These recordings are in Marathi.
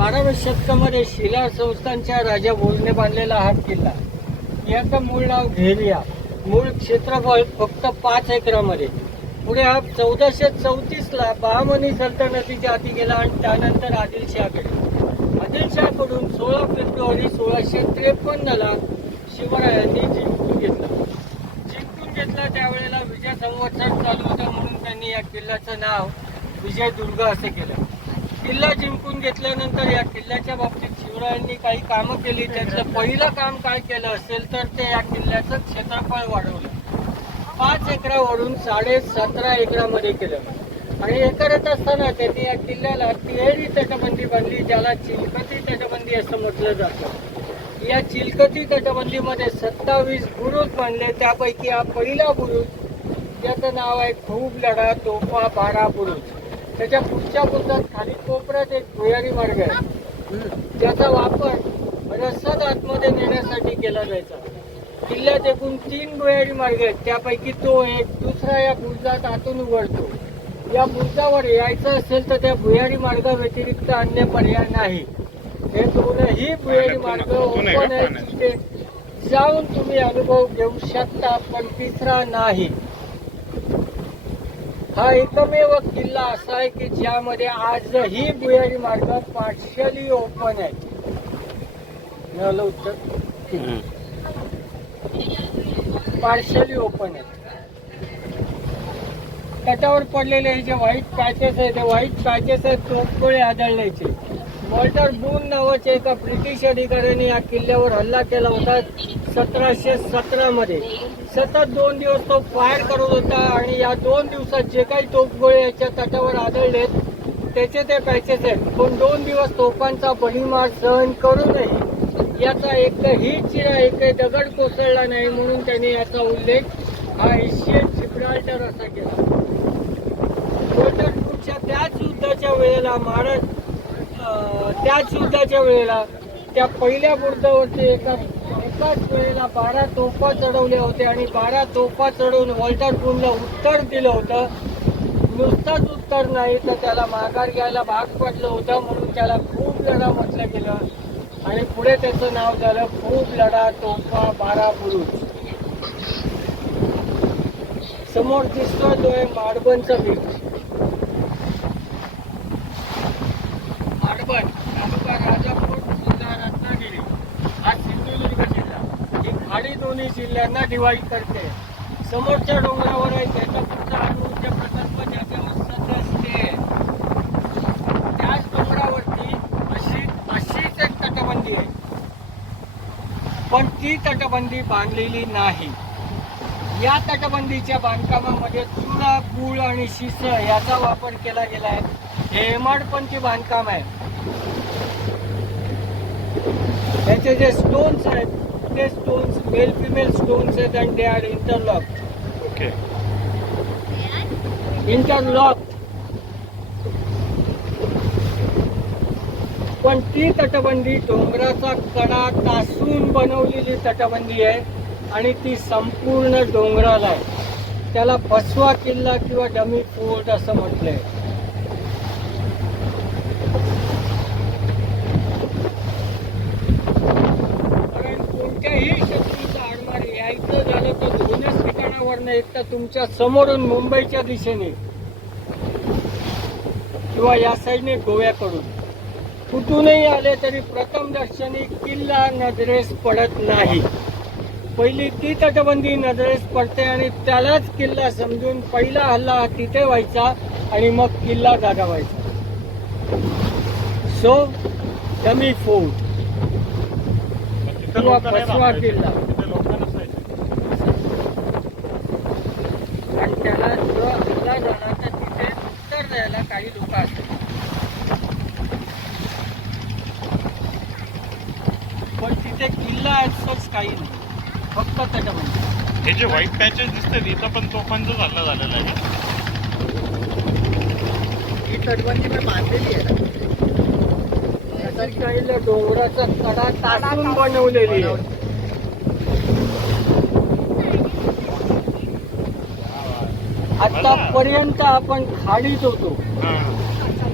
12व्या शतकामध्ये शिला संस्थांच्या राजा भोजने बांधलेला हा किल्ला. याचं मूळ नाव घेरिया. मूळ क्षेत्रफळ फक्त 5 एकरामध्ये. पुढे हा 1434ला बहामनी सल्तनतीच्या हाती गेला आणि त्यानंतर आदिलशहाकडून 16 फेब्रुवारी 1653ला शिवरायांनी जिंकून घेतला. त्यावेळेला विजय संवत्सर चालू होता म्हणून त्यांनी या किल्ल्याचं नाव विजयदुर्ग असे केलं. किल्ला जिंकून घेतल्यानंतर या किल्ल्याच्या बाबतीत शिवरायांनी काही कामं केली. त्यातलं पहिलं काम काय केलं असेल तर ते या किल्ल्याचं क्षेत्रफळ वाढवलं. 5 एकरावरून 17.5 एकरामध्ये केलं. आणि हे करत असताना त्यांनी या किल्ल्याला तिहेरी तटबंदी बांधली, ज्याला चिलखती तटबंदी असं म्हटलं जातं. या चिलखती तटबंदीमध्ये 27 बुरुज बांधले. त्यापैकी हा पहिला बुरुज, ज्याचं नाव आहे खूप लढा तोफा 12 बुरुज. त्याच्या पुढच्या बुरुजात खाली कोपऱ्यात एक भुयारी मार्ग आहे, ज्याचा वापर रसद आतमध्ये नेण्यासाठी केला जायचा. किल्ल्यात एकूण 3 भुयारी मार्ग आहेत, त्यापैकी तो एक. दुसरा या बुरुजात आतून उघडतो. या बुरुजावर यायचं असेल तर त्या भुयारी मार्गाव्यतिरिक्त अन्य पर्याय नाही. हे दोनही भुयारी मार्ग ओपन आहेत, तिथे जाऊन तुम्ही अनुभव घेऊ शकता, पण तिसरा नाही. हा एकमेव किल्ला असा आहे की ज्यामध्ये आजही भुयारी मार्ग पार्शली ओपन आहे. मिळालं उत्तर? पार्शली ओपन आहे. तटावर पडलेले हे जे व्हाईट पॅचेस आहेत, ते व्हाईट पॅचेस आहेत तोफगोळे आढळण्याचे. वॉल्टर बून नावाच्या एका ब्रिटिश अधिकाऱ्याने या किल्ल्यावर हल्ला केला होता 1717 मध्ये. सतत 2 दिवस तो फायर करत होता आणि या 2 दिवसात जे काही तोफगोळे याच्या तटावर आढळलेत त्याचे ते पॅचेस आहेत. पण 2 दिवस तोफांचा बळीमार सहन करूनही याचा एकही चिरा, एकही दगड कोसळला नाही, म्हणून त्यांनी याचा उल्लेख हा एशियन जिब्राल्टर असा केला. वॉल्टर बूनच्या त्याच युद्धाच्या वेळेला त्या पहिल्या बुरुजावरती एकाच वेळेला 12 तोफा चढवल्या होत्या आणि 12 तोफा चढवून वॉल्टर बूनला उत्तर दिलं होतं. नुसतंच उत्तर नाही तर त्याला माघार घ्यायला भाग पडलं होतं, म्हणून त्याला खूप लढा म्हटलं गेलं आणि पुढे त्याचं नाव झालं खूप लढा तोफा 12 बुरुज. समोर दिसतोय तो आहे माडबनचा बीच. माडबन तालुका राजापूर जिल्हा रत्नागिरी हा सिंधुदुर्ग जिल्हा. ही खाडी दोन्ही जिल्ह्यांना डिवाइड करते. समोरच्या डोंगरावर आहे त्याच्या पुढचा अणुऊर्जा प्रकल्प ज्याच्यावर सध्या स्टे आहे. त्याच डोंगरावरती अशीच एक तटबंदी आहे, पण ती तटबंदी बांधलेली नाही. या तटबंदीच्या बांधकामामध्ये चुरा, गुळ आणि शिस याचा वापर केला गेला आहे. हे हेमाडपंथी बांधकाम आहे. त्याचे जे स्टोन्स आहेत ते स्टोन्स मेल फिमेल स्टोन्स आहेत आणि दे आर इंटरलॉक. पण ती तटबंदी डोंगराचा कडा तासून बनवलेली तटबंदी आहे आणि ती संपूर्ण डोंगराला आहे. त्याला फसवा किल्ला किंवा डमी फोर्ट असं म्हटलंय. कारण कोणत्याही शत्रूचा आडमार यायचं झालं तर दोनच ठिकाणावरनं, एक तर तुमच्या समोरून मुंबईच्या दिशेने किंवा या साईडने गोव्याकडून. कुठूनही आले तरी प्रथम दर्शनी किल्ला नजरेस पडत नाही. पहिली ती तटबंदी नजरेस पडते आणि त्यालाच किल्ला समजून पहिला हल्ला तिथे व्हायचा आणि मग किल्ला जागा व्हायचा. सो डमी फोर्ट किंवा फसवा किल्ला. आणि त्याला जो हल्ला झाला तर तिथे उत्तर द्यायला काही लोक असतात, पण तिथे किल्ला असंच काही नाही, फक्त तटबंदी. हे जे व्हाईट पॅचेस दिसतात इथं पण तोफांचा हल्ला झालेला आहे. ही तटबंदी मी बांधलेली आहे. काही डोंगराचा कडा तासून बनवलेली आहे. आतापर्यंत आपण खाडीत होतो,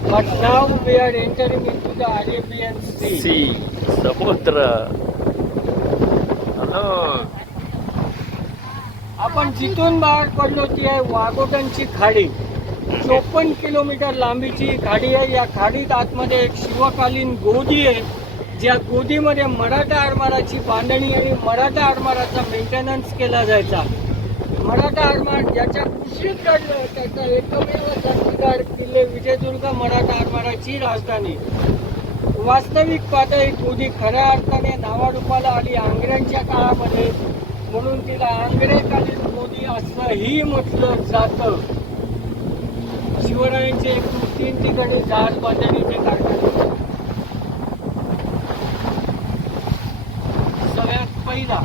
but now we are entering into the Arabian sea. Sea समुद्र. हॅलो. आपण जिथून बाहेर पडलो ती आहे वाघोटनची खाडी. 54 किलोमीटर लांबीची खाडी आहे. या खाडीत आतमध्ये एक शिवकालीन गोदी आहे, ज्या गोदीमध्ये मराठा आरमाराची बांधणी आणि मराठा आरमाराचा मेंटेनन्स केला जायचा. मराठा आरमार ज्याच्या कुशीत घडलं त्याचा एकमेव जातीदार किल्ले विजयदुर्ग मराठा आरमाराची राजधानी. वास्तविक पाहता ही गोदी खऱ्या अर्थाने नावारूपाला आली आंग्र्यांच्या काळामध्ये, म्हणून तिला आंग्रेकालीन गोदी असंही म्हटलं जातं. शिवरायांचे एकूण 3 ठिकाणी जहाज बांधणीचे कारखाने. सगळ्यात पहिला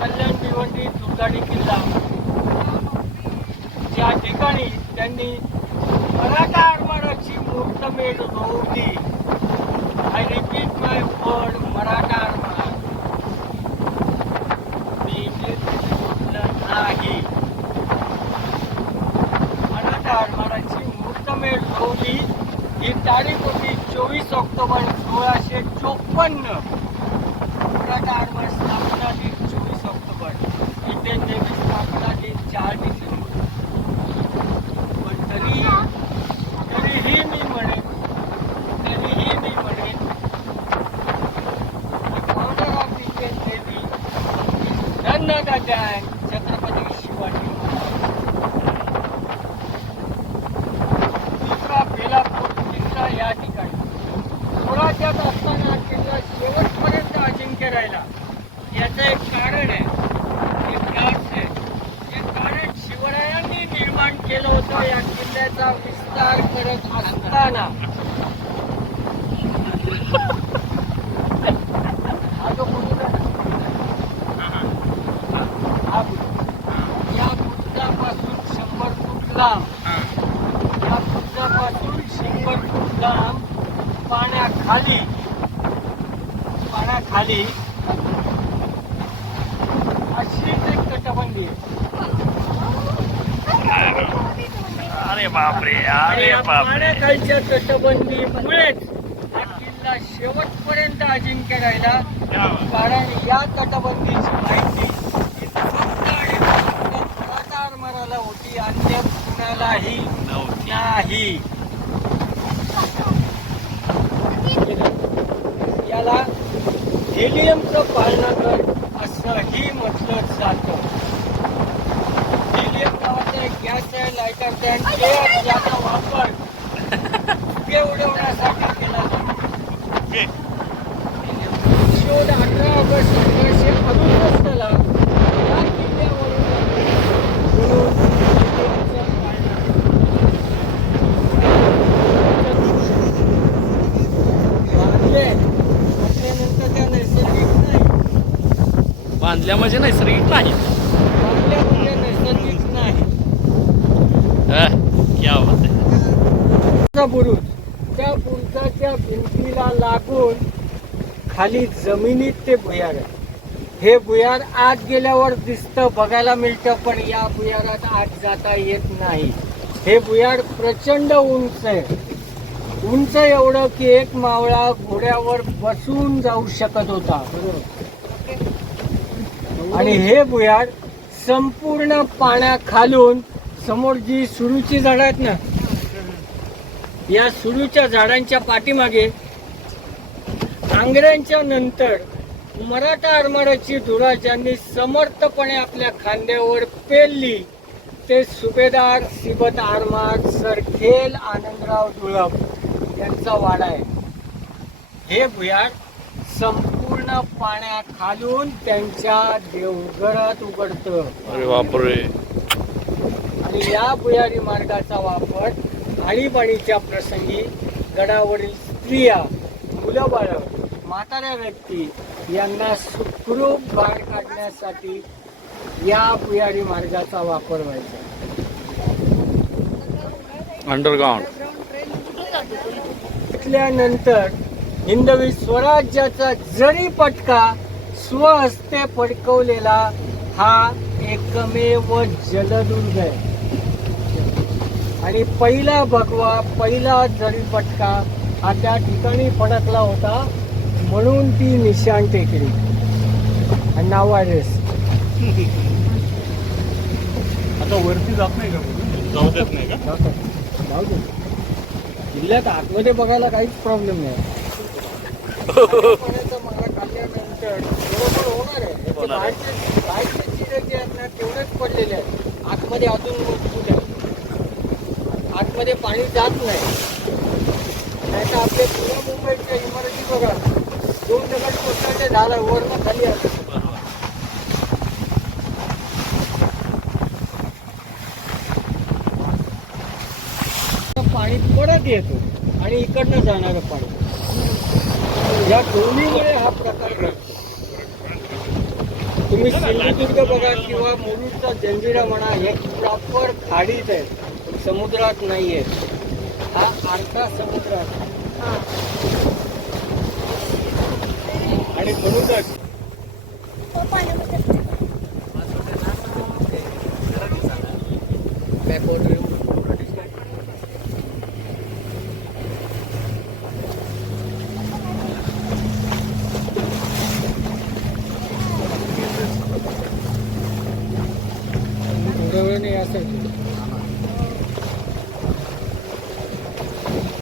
कल्याण भिवंडी दुर्गाडी किल्ला, ज्या ठिकाणी त्यांनी मराठा आरमाराची मुहूर्तमेढ रोवली. I repeat my word, Maratha आरमार. मी इंग्लिश बोललं नाही. मराठा आरमाराची मुहूर्तमेढ रोवली. ही तारीख होती 24 ऑक्टोबर 1654. मराठा आरमार स्थापना दिन 24 ऑक्टोबर. इंडियन नेव्ही स्थापना दिन 4 डिसेंबर. पण तरीही मी म्हणेन founder of Indian navy none other than Chhatrapati Shivaji Maharaj. दुसरा बेलापूर किल्ला या ठिकाणी स्वराज्यात असताना किल्ला शेवटपर्यंत अजिंक्य राहिला. याचं एक कारण आहे, एक कारण आहे. जे कारण शिवरायांनी निर्माण केलं होतं या किल्ल्याचा विस्तार करत असताना. हा जो मुलगा हा या बुरुजापासून 100 फूट लांब, या बुरुजापासून 100 फूट लांब पाण्याखाली अशीच एक तटबंदी आहे. अरे बापरे. आणि अरे या बापरे. पाण्याखालच्या तटबंदीमुळेच हा किल्ला शेवटपर्यंत अजिंक्य राहिला. कारण या तटबंदीची माहिती ही फक्त आणि फक्त मराठा आरमाराला होती, अन्य कुणालाही नाही. याला हेलियमचं पालनाकर असंही म्हटलं जातं. हेलियम नावाचा एक गॅस आहे, लायटर आहे, याचा वापर फुगे उडवण्यासाठी केला जातो. शोध 18 ऑगस्ट 1968 ला या किल्ल्यावरून हेलियमचं बांधल्यानंतर त्या नैसर्गिक नाही. बांधल्या म्हणजे नैसर्गिक नाही. बांधल्या म्हणजे नैसर्गिक नाही. क्या बात आहे. बुरुज, त्या बुरुजाच्या भिंतीला लागून खाली जमिनीत ते भुयार आहे. हे भुयार आत गेल्यावर दिसतं, बघायला मिळतं, पण या भुयारात आत जाता येत नाही. हे भुयार प्रचंड उंच आहे. उंच एवढं की एक मावळा घोड्यावर बसून जाऊ शकत होता. आणि हे भुयार संपूर्ण पाण्याखालून, समोर जी सुरूची झाडं आहेत ना, या सुरूच्या झाडांच्या पाठीमागे आंग्र्यांच्या नंतर मराठा आरमाराची धुरा ज्यांनी समर्थपणे आपल्या खांद्यावर पेलली ते सुभेदार सिबत आरमार सरखेल आनंदराव धुळप यांचा वाडा आहे. हे भुयार संपूर्ण पाण्याखालून त्यांच्या देवघरात उघडतं. अरे बापरे. आणि या भुयारी मार्गाचा वापर आणीबाणीच्या प्रसंगी गडावरील स्त्रिया, मुलं बाळं, म्हाताऱ्या व्यक्ती यांना सुखरूप बाहेर काढण्यासाठी या भुयारी मार्गाचा वापर व्हायचा. अंडरग्राऊंड. शिकल्यानंतर हिंदवी स्वराज्याचा जरी पटका स्वहस्ते फडकवलेला हा एकमेव जलदुर्ग आहे. आणि पहिला भगवा, पहिला जरी पटका हा त्या ठिकाणी फडकला होता, म्हणून ती निशाण टेकडी आणि नाव आहे. आता वरती जात नाही का जाऊ देत नाही का? जाऊ दे. जिल्ह्यात आतमध्ये बघायला काहीच प्रॉब्लेम नाही. पाण्याचा मारा काढल्यानंतर बरोबर होणार आहे. त्याचे बाहेरचे चिरे जे आहेत ना तेवढेच पडलेले आहेत, आतमध्ये अजून मजबूत आहे. आतमध्ये पाणी जात नाही. नाही तर आपल्या पुण्या मुंबईच्या इमारती बघा, 2 दगड कोसळले झालं वरनं खाली आलं. पाणी परत येतो आणि इकडनं जाणारं पाणी, या दोन्हीमुळे हा प्रकार घडतो. तुम्ही सिंधुदुर्ग बघा किंवा मुरुडचा जंजिरा म्हणा, हे प्रॉपर खाडीत आहे, समुद्रात नाहीये. हा अर्धा समुद्रात आणि म्हणूनच थोड्या वेळाने असायचं.